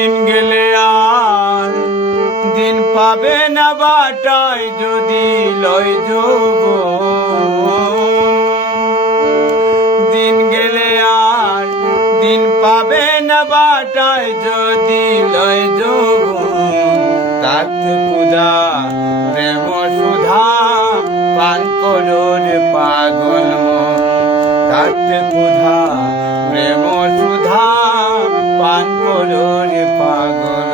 দিন গেলে আর দিন পাবে না বাটায় যদি লয় যৌবন। দিন গেলে আর দিন পাবে না বাটায় যদি লয় যোগ তাতে পূজা প্রেম সুধা পান করুন পাগল। তাতে ক্ষুধা প্রেম সুধা পান করুন পাগল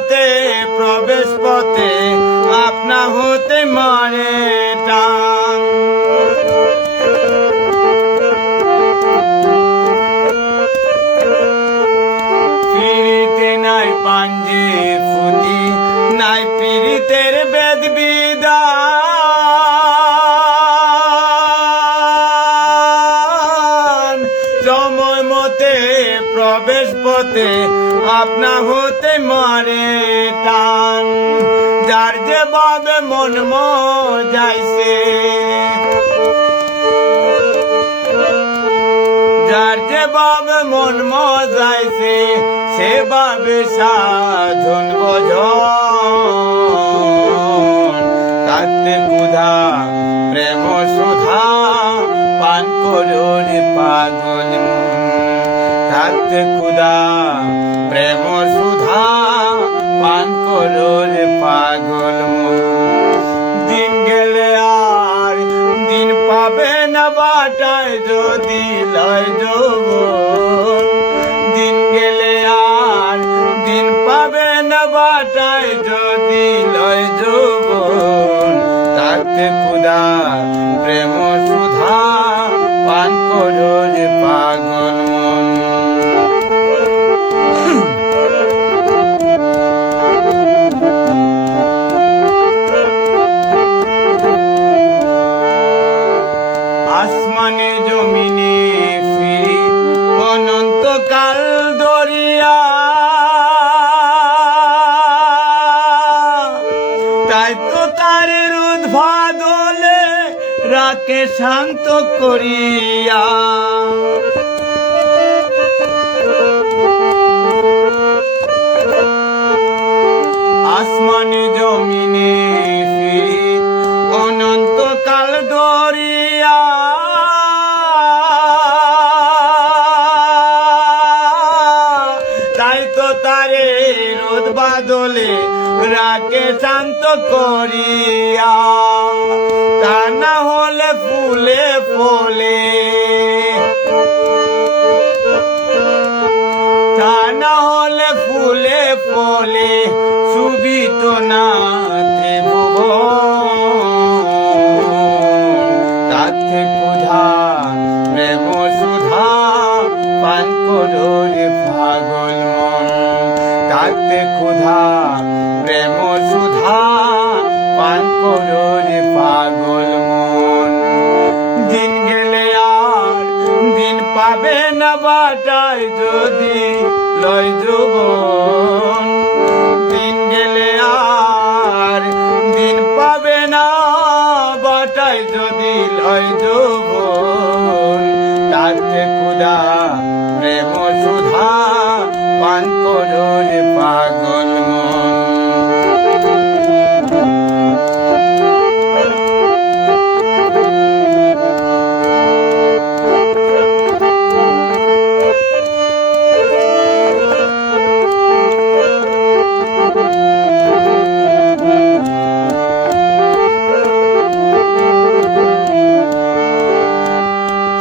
মতে প্রবেশ পথে আপনা হতে মারে টান প্রবেশ পথে আপনা হতে মারে টান। যার যে বাবে মন যাইছে যার যে বাবে মন মজাইছে সে বাবে সাধন বজ তাতে কুধা প্রেম সুধা পান করুন পাগল তাতে কুধা প্রেম সুধা, পান করুন পাগল। দিন গেলে আর দিন পাবে না বাটায় যদি লয় যৌবন। দিন গেলে আর দিন পাবে না বাটায় যদি লয় যৌবন। তাতে খুদা প্রেম সুধা, পান করো রে আসমানে জমিনে ফিরি অনন্তকাল দরিয়া তাই তো তার উদ্ভাদলে রাকে শান্ত করিয়া তাই তো তারে রোদ বাদলে রাকে শান্ত করিয়া। তা না হলে ফুলে ফলে। তা না হলে ফুলে ফলে, সুবিত না ত্রিভুবন তাতে ক্ষুধা রে পাগল মন। ডাকতে ক্ষুধা, প্রেম সুধা, পান করো পাগল মন। দিন গেলে আর দিন পাবে না বাটায় যদি লয় যুবন।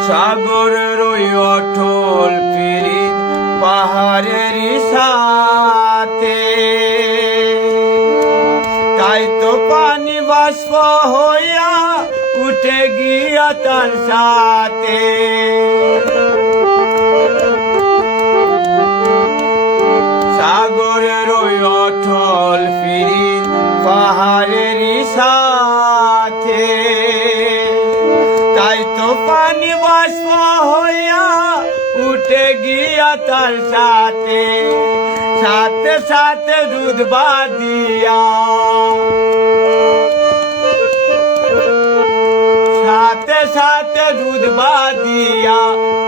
সাগরের ওই অটল পিড়ি পাহাড়ের সাথে। তাই তো পানি বাষ্প হইয়া উঠে গিয়া তার সাথে। সাগরের ওই অটল ফিরি পাহাড়ের সাথে। তার সাথে সাথে সাথে দুধ বাদিয়া সাথে সাথে দুধ বাদিয়া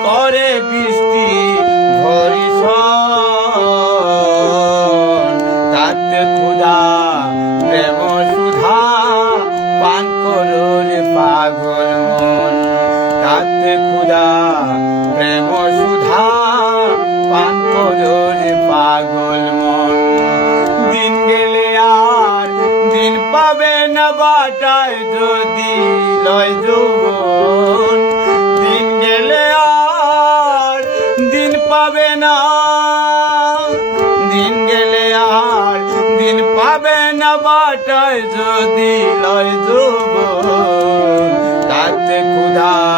করে বৃষ্টি ভরিস তাতে ক্ষুধা, প্রেম সুধা, পান করুন পাগল তাতে ক্ষুধা না বাটায় যদি লয় যৌবন দিন গেলে আর দিন পাবে না। দিন গেলে আর দিন পাবে না, বাটায় যদি লয় যৌবন তাতে ক্ষুধা